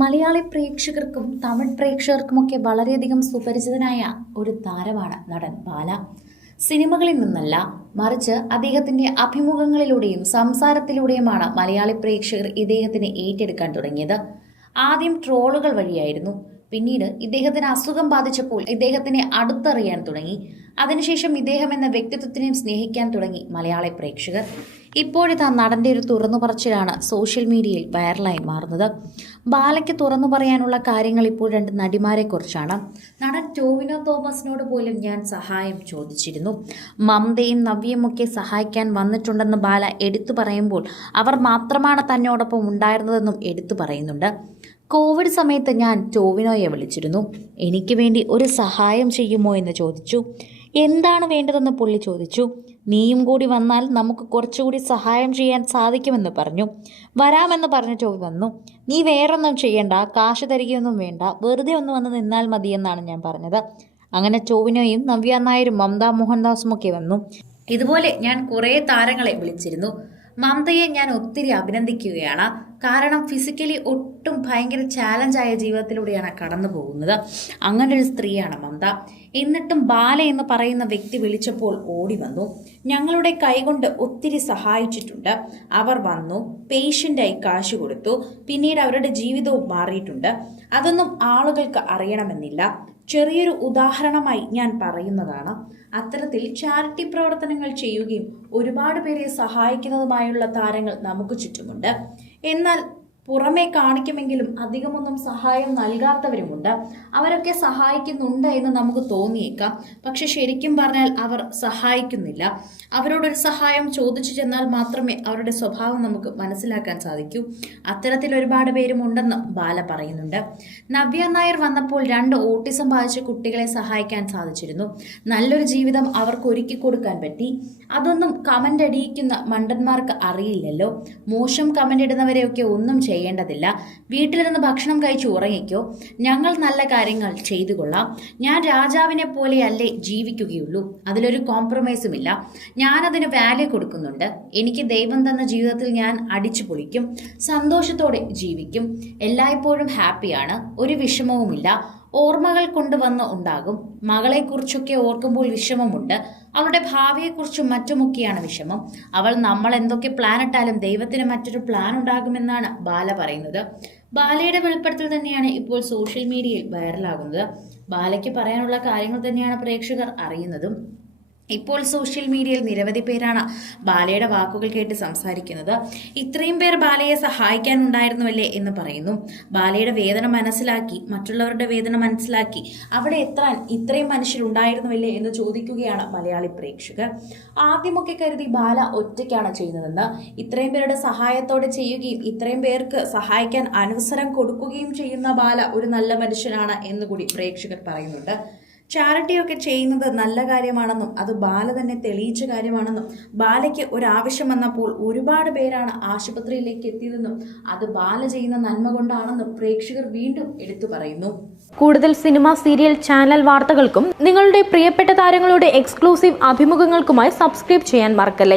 മലയാളി പ്രേക്ഷകർക്കും തമിഴ് പ്രേക്ഷകർക്കുമൊക്കെ വളരെയധികം സുപരിചിതനായ ഒരു താരമാണ് നടൻ ബാല. സിനിമകളിൽ നിന്നല്ല മറിച്ച് അദ്ദേഹത്തിന്റെ അഭിമുഖങ്ങളിലൂടെയും സംസാരത്തിലൂടെയുമാണ് മലയാളി പ്രേക്ഷകർ ഇദ്ദേഹത്തിനെ ഏറ്റെടുക്കാൻ തുടങ്ങിയത്. ആദ്യം ട്രോളുകൾ വഴിയായിരുന്നു. പിന്നീട് ഇദ്ദേഹത്തിന് അസുഖം ബാധിച്ചപ്പോൾ ഇദ്ദേഹത്തിനെ അടുത്തറിയാൻ തുടങ്ങി. അതിനുശേഷം ഇദ്ദേഹം എന്ന വ്യക്തിത്വത്തിനെയും സ്നേഹിക്കാൻ തുടങ്ങി മലയാളി പ്രേക്ഷകർ. ഇപ്പോഴിതാ നടന്റെ ഒരു തുറന്നു പറച്ചിലാണ് സോഷ്യൽ മീഡിയയിൽ വൈറലായി മാറുന്നത്. ബാലയ്ക്ക് തുറന്നു പറയാനുള്ള കാര്യങ്ങൾ ഇപ്പോൾ രണ്ട് നടിമാരെക്കുറിച്ചാണ് നടൻ ടോവിനോ തോമസിനോട് പോലും ഞാൻ സഹായം ചോദിച്ചിരുന്നു. മമതയും നവ്യയും ഒക്കെ സഹായിക്കാൻ വന്നിട്ടുണ്ടെന്ന് ബാല എടുത്തു പറയുമ്പോൾ അവർ മാത്രമാണ് തന്നോടൊപ്പം ഉണ്ടായിരുന്നതെന്നും എടുത്തു പറയുന്നുണ്ട്. കോവിഡ് സമയത്ത് ഞാൻ ടോവിനോയെ വിളിച്ചിരുന്നു. എനിക്ക് വേണ്ടി ഒരു സഹായം ചെയ്യുമോ എന്ന് ചോദിച്ചു. എന്താണ് വേണ്ടതെന്ന് പുള്ളി ചോദിച്ചു. നീയും കൂടി വന്നാൽ നമുക്ക് കുറച്ചുകൂടി സഹായം ചെയ്യാൻ സാധിക്കുമെന്ന് പറഞ്ഞു. വരാമെന്ന് പറഞ്ഞ ടോവി വന്നു. നീ വേറൊന്നും ചെയ്യണ്ട. കാശ് തരികയൊന്നും വേണ്ട. വെറുതെ ഒന്ന് വന്ന് നിന്നാൽ മതി എന്നാണ് ഞാൻ പറഞ്ഞത്. അങ്ങനെ ടോവിനോയും നവ്യ നായരും മമത മോഹൻദാസും ഒക്കെ വന്നു. ഇതുപോലെ ഞാൻ കുറേ താരങ്ങളെ വിളിച്ചിരുന്നു. മമതയെ ഞാൻ ഒത്തിരി അഭിനന്ദിക്കുകയാണ്. കാരണം ഫിസിക്കലി ഒട്ടും ഭയങ്കര ചാലഞ്ചായ ജീവിതത്തിലൂടെയാണ് കടന്നു പോകുന്നത്. അങ്ങനെ ഒരു സ്ത്രീയാണ് മമത. എന്നിട്ടും ബാല എന്ന് പറയുന്ന വ്യക്തി വിളിച്ചപ്പോൾ ഓടി വന്നു. ഞങ്ങളുടെ കൈകൊണ്ട് ഒത്തിരി സഹായിച്ചിട്ടുണ്ട്. അവർ വന്നു പേഷ്യന്റായി കാശ് കൊടുത്തു. പിന്നീട് അവരുടെ ജീവിതവും മാറിയിട്ടുണ്ട്. അതൊന്നും ആളുകൾക്ക് അറിയണമെന്നില്ല. ചെറിയൊരു ഉദാഹരണമായി ഞാൻ പറയുന്നതാണ്. അത്തരത്തിൽ ചാരിറ്റി പ്രവർത്തനങ്ങൾ ചെയ്യുകയും ഒരുപാട് പേരെ സഹായിക്കുന്നതുമായുള്ള താരങ്ങൾ നമുക്ക് ചുറ്റുമുണ്ട്. എന്നാൽ പുറമേ കാണിക്കുമെങ്കിലും അധികമൊന്നും സഹായം നൽകാത്തവരുമുണ്ട്. അവരൊക്കെ സഹായിക്കുന്നുണ്ട് എന്ന് നമുക്ക് തോന്നിയേക്കാം. പക്ഷെ ശരിക്കും പറഞ്ഞാൽ അവർ സഹായിക്കുന്നില്ല. അവരോടൊരു സഹായം ചോദിച്ചു ചെന്നാൽ മാത്രമേ അവരുടെ സ്വഭാവം നമുക്ക് മനസ്സിലാക്കാൻ സാധിക്കൂ. അത്തരത്തിൽ ഒരുപാട് പേരും ഉണ്ടെന്ന് ബാല പറയുന്നുണ്ട്. നവ്യ നായർ വന്നപ്പോൾ രണ്ട് ഓട്ടിസം ബാധിച്ച കുട്ടികളെ സഹായിക്കാൻ സാധിച്ചിരുന്നു. നല്ലൊരു ജീവിതം അവർക്ക് ഒരുക്കി കൊടുക്കാൻ പറ്റി. അതൊന്നും കമന്റ് അടിയിക്കുന്ന മണ്ടന്മാർക്ക് അറിയില്ലല്ലോ. മോശം കമന്റ് ഇടുന്നവരെയൊക്കെ ഒന്നും ചെയ്യേണ്ടതില്ല. വീട്ടിലിരുന്ന് ഭക്ഷണം കഴിച്ച് ഉറങ്ങിക്കോ. ഞങ്ങൾ നല്ല കാര്യങ്ങൾ ചെയ്തു കൊള്ളാം. ഞാൻ രാജാവിനെ പോലെയല്ലേ ജീവിക്കുകയുള്ളൂ. അതിലൊരു കോംപ്രമൈസും ഇല്ല ഞാനതിന് വാല്യൂ കൊടുക്കുന്നുണ്ട്. എനിക്ക് ദൈവം തന്ന ജീവിതത്തിൽ ഞാൻ അടിച്ചു പൊളിക്കും. സന്തോഷത്തോടെ ജീവിക്കും. എല്ലായ്പ്പോഴും ഹാപ്പിയാണ് ഒരു വിഷമവുമില്ല. ഓർമ്മകൾ കൊണ്ടുവന്ന് ഉണ്ടാകും. മകളെക്കുറിച്ചൊക്കെ ഓർക്കുമ്പോൾ വിഷമമുണ്ട്. അവളുടെ ഭാവിയെക്കുറിച്ചും മറ്റുമൊക്കെയാണ് വിഷമം. അവൾ നമ്മൾ എന്തൊക്കെ പ്ലാൻ ഇട്ടാലും ദൈവത്തിന് മറ്റൊരു പ്ലാൻ ഉണ്ടാകുമെന്നാണ് ബാല പറയുന്നത്. ബാലയുടെ വെളിപ്പെടുത്തൽ തന്നെയാണ് ഇപ്പോൾ സോഷ്യൽ മീഡിയയിൽ വൈറലാകുന്നത് ബാലയ്ക്ക് പറയാനുള്ള കാര്യങ്ങൾ തന്നെയാണ് പ്രേക്ഷകർ അറിയുന്നതും. ഇപ്പോൾ സോഷ്യൽ മീഡിയയിൽ നിരവധി പേരാണ് ബാലയുടെ വാക്കുകൾ കേട്ട് സംസാരിക്കുന്നത്. ഇത്രയും പേർ ബാലയെ സഹായിക്കാനുണ്ടായിരുന്നുവല്ലേ എന്ന് പറയുന്നു. ബാലയുടെ വേദന മനസ്സിലാക്കി മറ്റുള്ളവരുടെ വേദന മനസ്സിലാക്കി അവിടെ എത്താൻ ഇത്രയും മനുഷ്യരുണ്ടായിരുന്നുവല്ലേ എന്ന് ചോദിക്കുകയാണ് മലയാളി പ്രേക്ഷകർ. ആദ്യമൊക്കെ കരുതി ബാല ഒറ്റയ്ക്കാണ് ചെയ്യുന്നതെന്ന്. ഇത്രയും പേരുടെ സഹായത്തോടെ ചെയ്യുകയും ഇത്രയും പേർക്ക് സഹായിക്കാൻ അവസരം കൊടുക്കുകയും ചെയ്യുന്ന ബാല ഒരു നല്ല മനുഷ്യനാണ് എന്നുകൂടി പ്രേക്ഷകർ പറയുന്നുണ്ട്. ചാരിറ്റി ഒക്കെ ചെയ്യുന്നത് നല്ല കാര്യമാണെന്നും അത് ബാല തന്നെ തെളിയിച്ച കാര്യമാണെന്നും ബാലയ്ക്ക് ഒരാവശ്യം വന്നപ്പോൾ ഒരുപാട് പേരാണ് ആശുപത്രിയിലേക്ക് എത്തിയതെന്നും അത് ബാല ചെയ്യുന്ന നന്മ കൊണ്ടാണെന്നും പ്രേക്ഷകർ വീണ്ടും എടുത്തു പറയുന്നു. കൂടുതൽ സിനിമ സീരിയൽ ചാനൽ വാർത്തകൾക്കും നിങ്ങളുടെ പ്രിയപ്പെട്ട താരങ്ങളുടെ എക്സ്ക്ലൂസീവ് അഭിമുഖങ്ങൾക്കുമായി സബ്സ്ക്രൈബ് ചെയ്യാൻ മറക്കല്ലേ?